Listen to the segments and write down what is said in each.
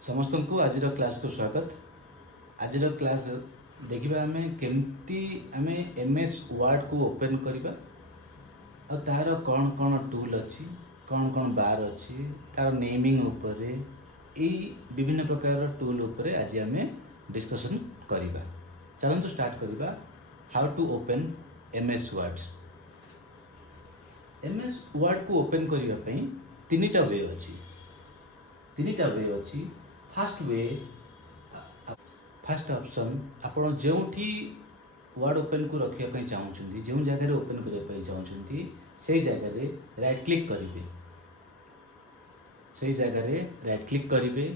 समस्त को आज क्लास को स्वागत। आज क्लास देखा आम केमती आम एम एस वर्ड को ओपन करवा और तार कौन कौन टूल अच्छी कौन कौन बार अच्छी तार नेमिंग उपरे विभिन्न प्रकार टूल उपरे आज आम डिस्कशन करवा। चलते स्टार्ट करवा how to open M S Word. M S Word को ओपन करने तीन टा वे अच्छी फास्ट वे फास्ट ऑप्शन आपण जो वर्ड ओपन को रखापी चाहूँगी जो जगह ओपन करने चाहूँगी से जगह राइट क्लिक करेंगे से जगह राइट क्लिक करेंगे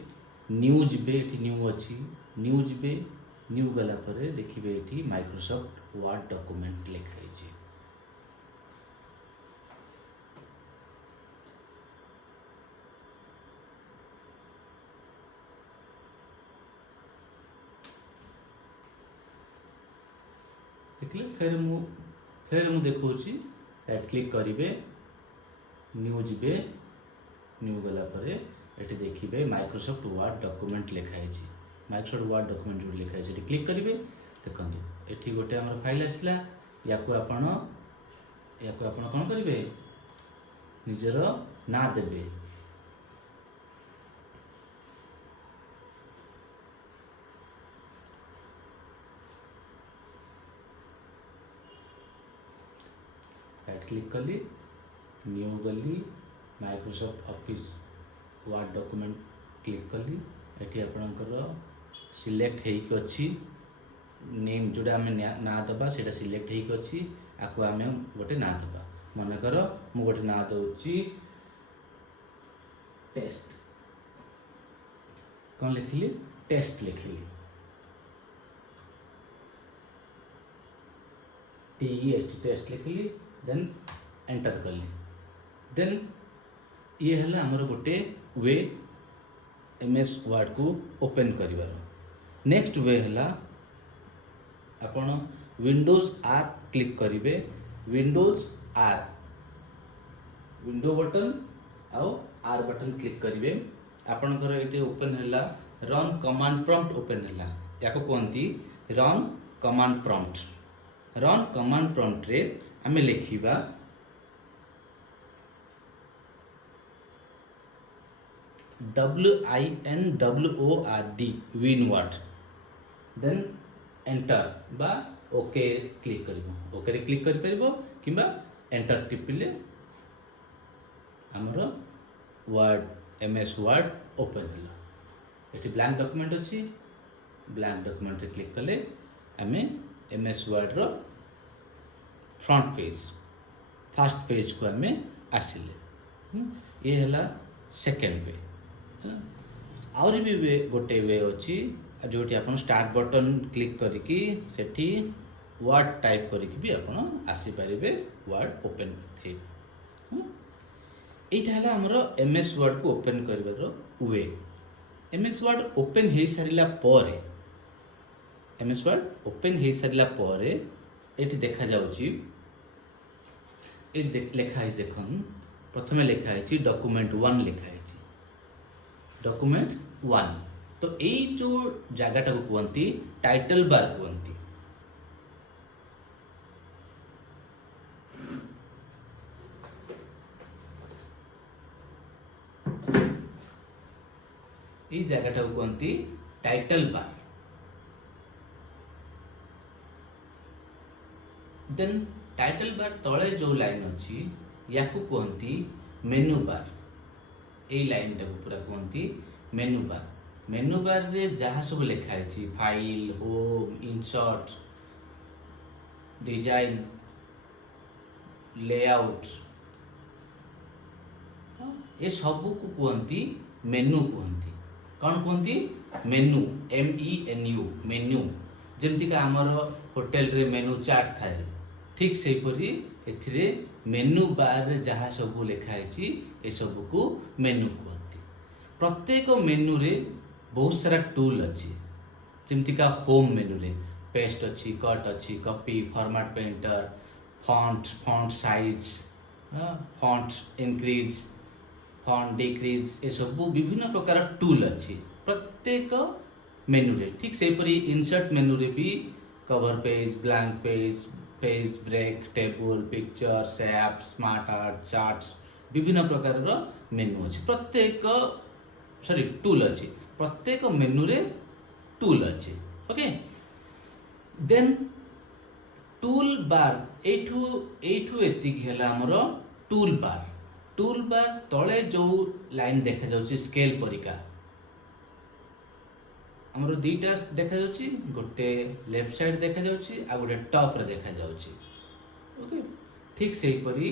न्यू जीवे न्यू अच्छी न्यू जीवे न्यू गलापर देखिए ये माइक्रोसॉफ्ट वर्ड डॉक्यूमेंट लिखाई। देखिए फिर मु देखा राइट क्लिक करेंगे न्यू जीवे न्यू गलापर ये देखिए माइक्रोसॉफ्ट वर्ड डॉक्यूमेंट लिखाई। माइक्रोसॉफ्ट वर्ड डॉक्यूमेंट जो लिखाई ये क्लिक करेंगे देखो ये गोटे आम फाइल आसला या आपण कौन करेंगे निजर ना देवे राइट क्लिक कली न्यू गली Microsoft office word document click कली ये आपणकर सिलेक्ट होची नेम जोड़ा आम ना दबा से सिलेक्ट होची आपको आम गोटे ना दबा मनकर मु गोटे ना दूची टेस्ट कौन लिखली टेस्ट लिखली TEST टेस्ट लिखली देन एंटर कली देन ये है आमर गोटे वे MS वर्ड को ओपन करिवार। नेक्स्ट वे है आपण विंडोज R क्लिक करेंगे विंडोज R विंडो बटन आउ R बटन क्लिक करेंगे आपणकर ये ओपन है रन कमांड प्रॉम्प्ट ओपन है या कहती run command prompt. Run command prompt रे आमे लिखिबा WINWORD विनवर्ड देन एंटर बा ओके क्लिक करिवो ओके रे क्लिक करि परिबो किबा एंटर टिपिले हमरो वर्ड MS वर्ड ओपन होला। एटी ब्लैंक डॉक्यूमेंट अछि ब्लैंक डॉक्यूमेंट रे क्लिक कले आमे MS वर्ड रो फ्रंट पेज फर्स्ट पेज को आम आसिले ये है सेकेंड वे। आउरी भी वे गोटे वे अच्छी जो आप स्टार्ट बटन क्लिक करके सेठी वर्ड टाइप करके भी आप आसीपारे वर्ड ओपन यहाँ है आमर MS वर्ड को ओपन कर वे। MS वर्ड ओपन हो सारा पर MS वर्ड ओपन हो सारा ये देखा जाउची लिखाई देखन प्रथम लिखाई डॉक्यूमेंट 1 लिखाई डॉक्यूमेंट 1 तो यही जो जगटा को कहती टाइटल बार कहती ये जगटा को कहती title bar then title bar तले जो लाइन अच्छी या कहती मेनू बार ये लाइन टाक पूरा कहती मेनू बार रे जहाँ सब लिखाई file home insert design layout ये सब को कहती मेनू कहती कौन कहती मेनू MENU मेनू जमती का आमर होटेल रे मेनू चार्ट थाए ठीक से परी एथिरे मेनू बार रे जहाँ सब लिखाई ये सब को मेनू कहती। प्रत्येक मेनू रे बहुत सारा टूल अच्छी जमती का होम मेनू रे पेस्ट अच्छी कट अच्छी copy format painter font size font increase font decrease ये सब विभिन्न प्रकार टूल अच्छी प्रत्येक मेनू रे ठीक से परी इंसर्ट मेनू रे भी cover page, blank page, page break, table, picture, shape, smart art, charts विभिन्न प्रकार मेनू अच्छी प्रत्येक सॉरी टूल अच्छी प्रत्येक मेनू रे टूल अच्छी ओके देन टूल बार एठू एठू एतिक हैला हमर टूल बार तले जो लाइन देखा जाउची स्केल परिका हमरो दीटा देखा जाउची गोटे लेफ्ट साइड देखा जाउची आ गोटे टॉप रे देखा जाउची ओके ठीक सेही परी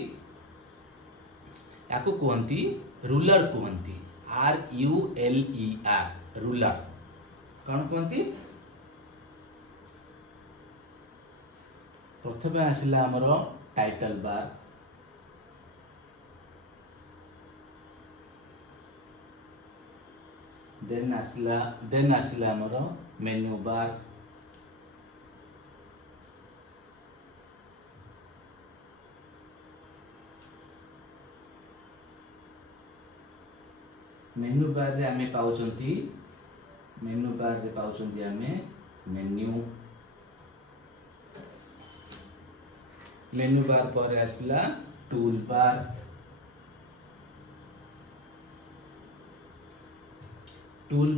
याको कहंती रूलर कहंती RULER रूलर कौन कहंती प्रथमे आसिला हमर टाइटल बार देन आसिला हमर मेन्यू बार मेन्यू बार रे आमे पाउचंती मेन्यू बार रे पाउचंती आमे मेन्यू बार पर आसिला टूल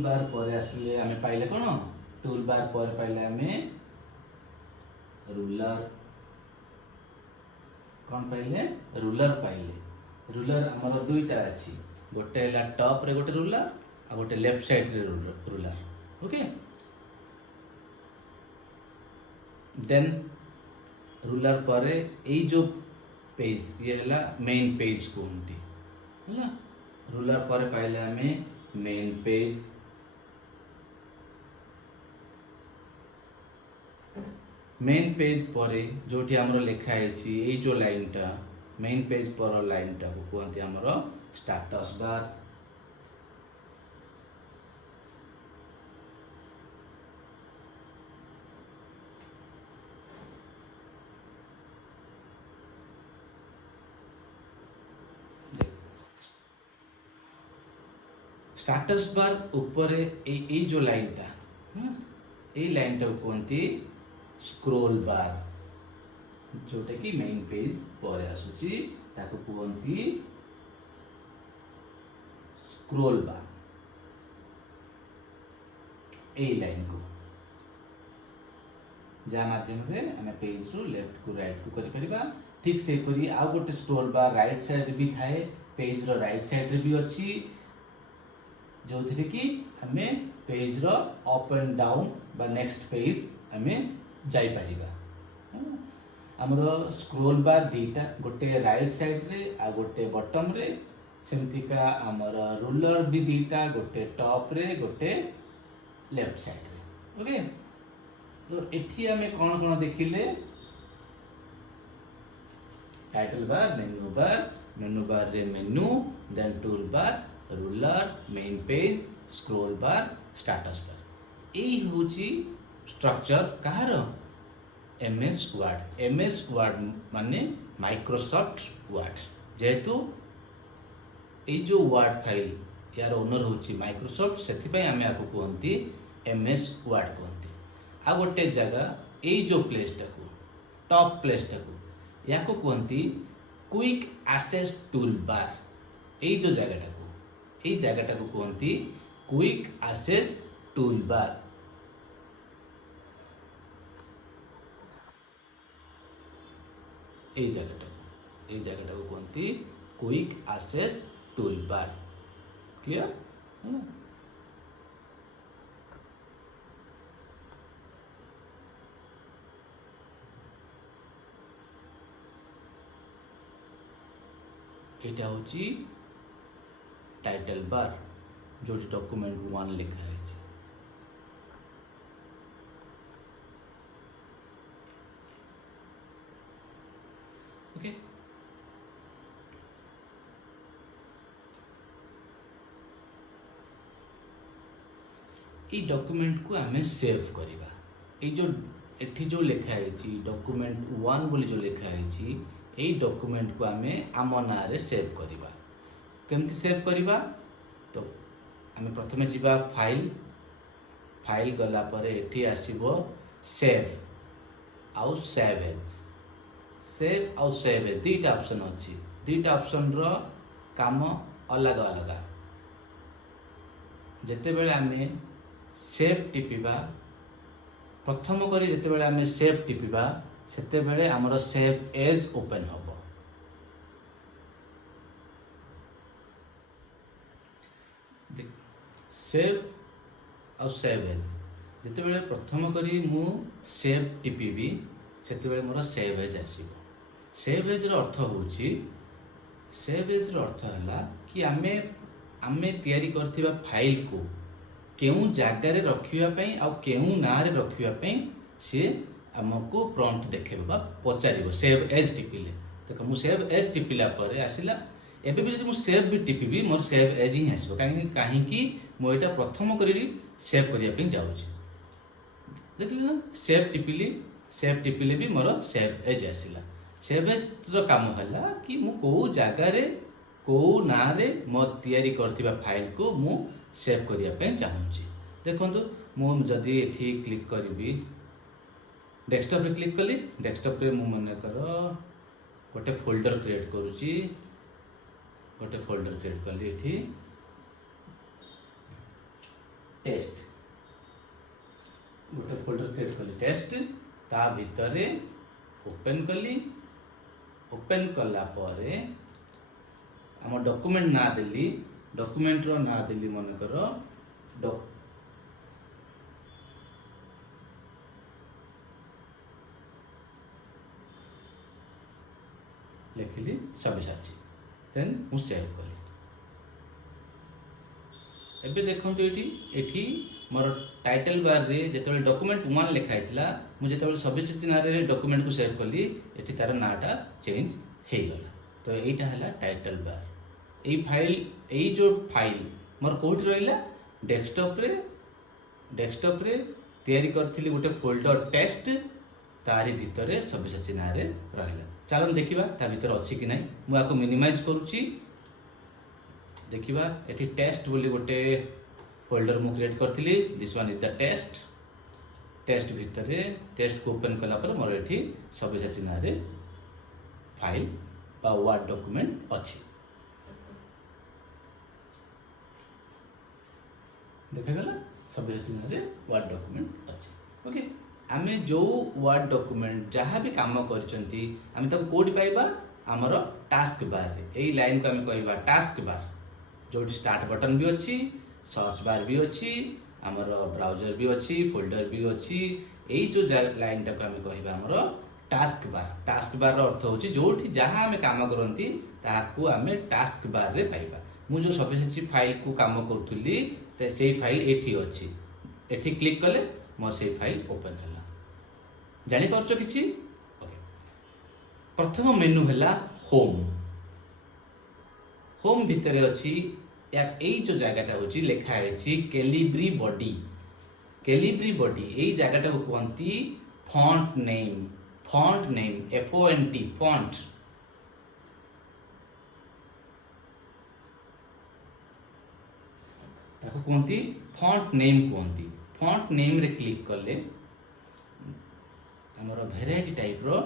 बार पर आसिले आमे पाइले कोन टूल बार पर पाइले आमे रूलर कौन पाइले रूलर हमर दुईटा अछि गोटे हैला टॉप रे गोटे रूलर आ गोटे लेफ्ट साइड रे रूलर ओके देन रूलर पर ए जो पेज ये हैला मेन पेज कहंती हैला रूलर पर पाइले हमें मेन पेज पर जोठी हमरो लिखा है ए जो लाइन टा मेन पेज पर लाइन टा को कहंती हमरो स्टेटस बार स्टेटस बार ऊपर ए जो लाइन टा ए लाइन टा कहंती स्क्रोल बार जोटा कि मेन पेज पर आसुची ताको कहंती स्क्रोल बार ए लाइन को जा माध्यम रे हमें पेज रो लेफ्ट को राइट को करि परिबा ठीक से परी आ गोटे स्क्रोल बार राइट साइड भी थाए पेज रो राइट साइड रे भी अछि जो थे कि हमें पेज रो अप एंड डाउन बा नेक्स्ट पेज हमें जाई परिबा हमरो स्क्रोल बार दीटा गोटे राइट साइड रे आ गोटे बॉटम रे सेमती का हमरो रूलर भी दीटा गोटे टॉप रे गोटे लेफ्ट साइड रे ओके तो एठी हमें कौन देखिले टाइटल बार मेनू बार रे menu then tool bar ruler main page scroll bar status bar एई होची स्ट्रक्चर कहार एमएस वर्ड माने माइक्रोसॉफ्ट वर्ड जेहेतु ए जो वर्ड फाइल यार ओनर होची माइक्रोसॉफ्ट सेथि पय हमें आको कहंती एमएस वर्ड कहंती आ गोटे जगह ए जो प्लेस टाको टॉप प्लेस टाको याको कहंती क्विक एक्सेस टूल बार ए जो जगह टाको कहंती क्विक एक्सेस टूल बार ए जगह को कहती quick access tool bar clear है ना एटा होची टाइटल बार जो डॉक्यूमेंट 1 लिखा है ओके ये डॉक्यूमेंट को हमें सेव करिबा ए जो एठी जो लिखा है डॉक्यूमेंट 1 बोली जो लिखा है ए डॉक्यूमेंट को हमें आम ना रे सेव करिबा केमती सेव करिबा तो हमें प्रथमे जिबा फाइल फाइल गला पर एठी आसीबो सेव आउ सेव एज। सेव आउ सेव एज दुईटा ऑप्शन अछि। दुईटा ऑप्शन रो काम अलग अलग। जेते बेले आमे सेव टिपिबा प्रथम करी जेते बेले आमे सेव टिपिबा सेते बेले हमर सेव एज ओपन होबो। सेव आउ सेव एज जिते बेले प्रथम करी मु सेव टिपिबी सेते बेले मोर सेव एज आसीबो। सेव एज रो अर्थ होउची सेव एज रो अर्थ हला कि आमे आमे तयारी करथिबा फाइल को केउ जागा रे रखिबा पई आ केउ ना रे रखिबा पई से हमको प्रॉम्प्ट देखेबा पचारिबो सेव एज टिपिले। देखो मु सेव एज टिपिला पर आसिला एबे भी जदि मु सेव भी टिपिबी मोर सेव एज ही आसीबो काहे कि मु एटा प्रथम करी सेव करिया पे जाउची। देखली ना सेव टिपिले भी मोर सेव एज आसिला। सेव एज रो काम हला कि मु को जागा रे को ना रे मो तयारी करथिबा फाइल को मु सेव करिया पे चाहूची। देखंतु मु जदि एठी क्लिक करबी डेस्कटॉप रे क्लिक कली डेस्कटॉप रे मु मने करो गोटे फोल्डर क्रिएट करूची। गोटे फोल्डर क्रिएट कली एठी टेस्ट गोटे फोल्डर क्रिएट कली टेस्ट ता भितरे ओपन कली। ओपन कला परे हम डॉक्यूमेंट ना देली डॉक्यूमेंट रो ना देली मन करो लिखली सब्यसाची देन मु सेव कली। एबे देखंतु एठी मोर टाइटल बार रे जेतबे डॉक्यूमेंट 1 लिखा हितला मु जेतबे सब्यसाची ना रे डॉक्यूमेंट को सेव कली एठी तार नाटा चेंज हे गला। तो एटा हला टाइटल बार। एई फाइल एई जो फाइल मोर कोठी रहिला डेस्कटॉप रे तयारी करथिली गोटे फोल्डर टेस्ट तारी भितरे सब्यसाची ना रे रहिला। चलन देखिबा ता भितर अछि कि नै। मु आको मिनिमाइज करूची। देखिबा एठी टेस्ट बोली गोटे फोल्डर मु क्रिएट करथिली this one is the test. Test भितरे टेस्ट को ओपन कला पर मोर एठी सब्यसाची ना रे फाइल बा वर्ड डॉक्यूमेंट अछि। देखा गला सब्यसाची ना रे वर्ड डॉक्यूमेंट अछि। ओके आमे जो वर्ड डॉक्यूमेंट जहाँ भी काम करचंती आमे ताको कोड पाइबा हमर टास्क बार रे। एई लाइन को आमे कहबा टास्क बार जोटी स्टार्ट बटन भी अछि सर्च बार भी अछि हमर ब्राउजर भी अछि फोल्डर भी अछि। एई जो लाइन टा को आमे कहबा हमर टास्क बार। टास्क बार रो अर्थ होछि जोठी जहाँ आमे काम करंती ताहाकू आमे टास्क बार रे पाइबा। मु जो सब्यसाची फाइल को काम करथुली ते सेई फाइल एठी अछि। एठी क्लिक कले मोर सेई फाइल ओपन होला। जानि पारछो किछि। ओके प्रथम मेनू हला होम। होम भितरे अछि या एई जो जागाटा होछि लेखा अछि कैलिब्री बॉडी। कैलिब्री बॉडी एई जागाटा को कहंती font name. Font name FONT font. ताको कहंती फॉन्ट नेम कहंती। फॉन्ट नेम रे क्लिक करले हमर वेराइटी टाइप रो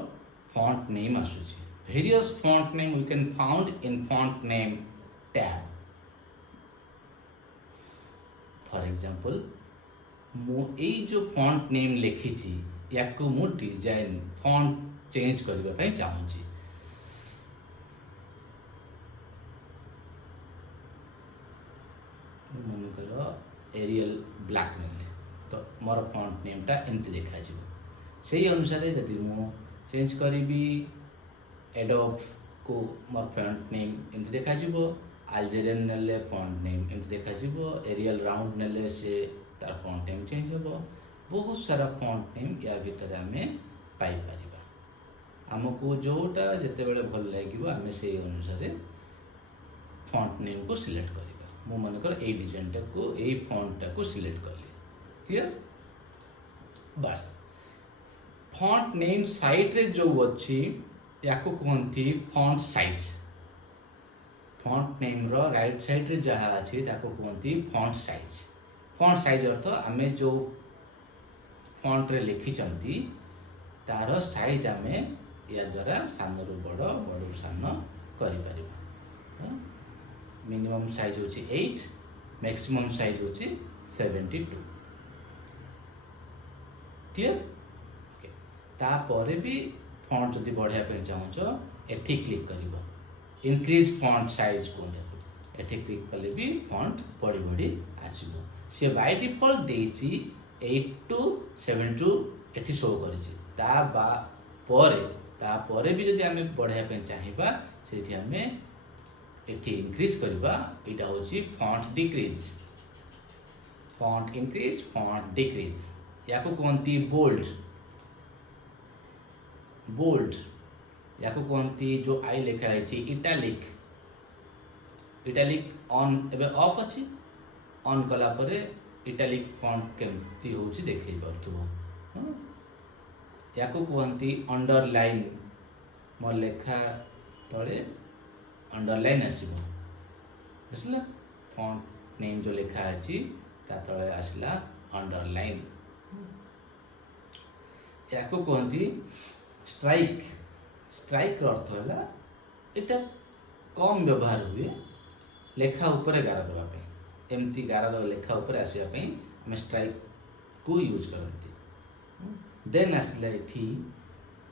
फॉन्ट नेम आसुची। Various font name we can found in font name tab. For example मु एई जो फॉन्ट नेम लिखिची याको मु डिजाइन फॉन्ट चेंज करबा पई चाहूची। मन करो एरियल ब्लैक नेले तो मोर फॉन्ट नेम टा एमती देखा जिवो। सेही अनुसार जदि मु चेंज करिबी एडोब को मोर फॉन्ट नेम एमती देखा जिवो। अल्जेरियन नेले फॉन्ट नेम एमती देखा जिवो। एरियल राउंड नेले से तार फॉन्ट नेम चेंज होबो। बहुत सारा फॉन्ट नेम या भीतर आमे पाई परिबा। हमको जोटा जते बेले भल लागिबो आमे सेही अनुसार फॉन्ट नेम को सिलेक्ट करिबा। मु मन कर ए डिजाइन टा को ए फॉन्ट टा को सिलेक्ट करली। क्लियर बस फॉन्ट नेम साइट रे जो अछि याको कहंती font size. Font name row right side रे जहा अछि ताको कहंती फॉन्ट साइज। फॉन्ट साइज अर्थ आमे जो फॉन्ट रे लिखिचंती तार साइज आमे या द्वारा सान रु बड़ बड़ रु सान करि परिबा। मिनिमम साइज होची 8, मैक्सिमम साइज होची 72। क्लियर? ओके। तापर भी फॉन्ट जदि बढ़िया पे चाहूछ एठी क्लिक करिवो, इंक्रीज फॉन्ट साइज को देखो एठी क्लिक कले भी फॉन्ट बढ़ी बढ़ी आसीबो। से बाय डिफॉल्ट देछि 8 टू 72 एठी शो करिछि। ता परे भी जदि आमे बढ़िया पे चाहिबा सेठी आमे एठी इंक्रीज करिबा। एटा होछि font decrease, font increase, font decrease. याको कोनती बोल्ड, बोल्ड याको कोनती जो आई लिखा है इटालिक, इटालिक ऑन एबे ऑफ अछि, ऑन कला परे इटालिक फॉन्ट केमती होछि देखै परथुबो। याको कोनती अंडरलाइन, मो लेखा तळे अंडरलाइन आसीबो बुझला। फॉन्ट नेम जो लिखा अछि ता तळे आसला अंडरलाइन। याको कोहंती स्ट्राइक, स्ट्राइक रो अर्थ होला एटा कम व्यवहार हुए लेखा ऊपर गार दबा पे, एमती गार दबा लेखा ऊपर आसिया पे हम स्ट्राइक को यूज करते। देन आसला एठी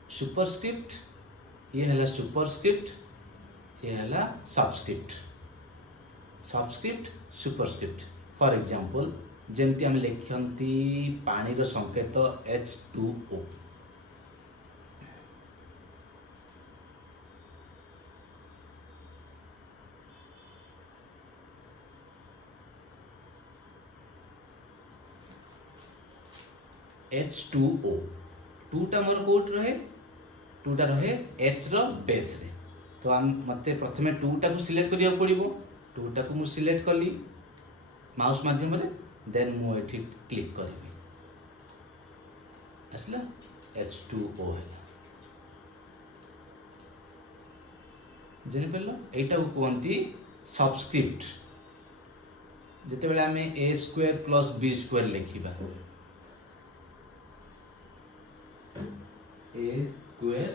सुपरस्क्रिप्ट, ये हला सुपरस्क्रिप्ट, ये हला subscript. Subscript superscript for example जेमती हम लिखंती पानी रो संकेत H2O, H2O टूटा मोर कोट रहे, टूटा रहे H रो बेस रे। तो हम मते प्रथमे टूटा को सिलेक्ट करिया पड़िबो। टूटा को मु सिलेक्ट कली माउस माध्यम रे, देन मु एठी क्लिक करिबी असला H2O है जेने पेलो। एटा को कोनती सबस्क्रिप्ट। जते बेले हमें a square plus b square लिखिबा, a square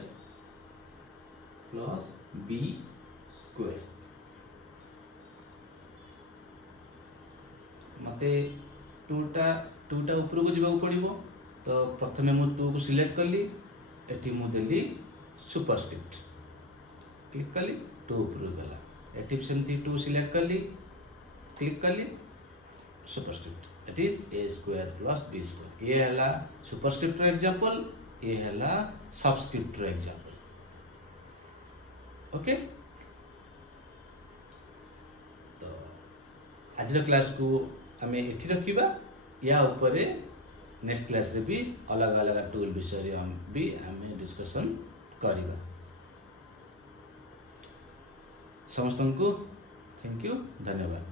plus b square, मते टूटा ऊपर को जीवा पड़िबो। तो प्रथमे मु 2 को सिलेक्ट कली, एठी मु देली सुपरस्क्रिप्ट, क्लिक कली 2 ऊपर गला। एठी सेमती 2 सिलेक्ट कली, क्लिक कली superscript, that is a square plus b square. ये हला सुपरस्क्रिप्ट रो एग्जांपल, ये हला सबस्क्रिप्ट रो एग्जांपल। ओके। तो आज क्लास को आमे एठी रखिबा। या ऊपर नेक्स्ट क्लास रे भी अलग अलग टूल विषय हम भी आमे डिस्कशन करिबा। समस्त को थैंक यू, धन्यवाद।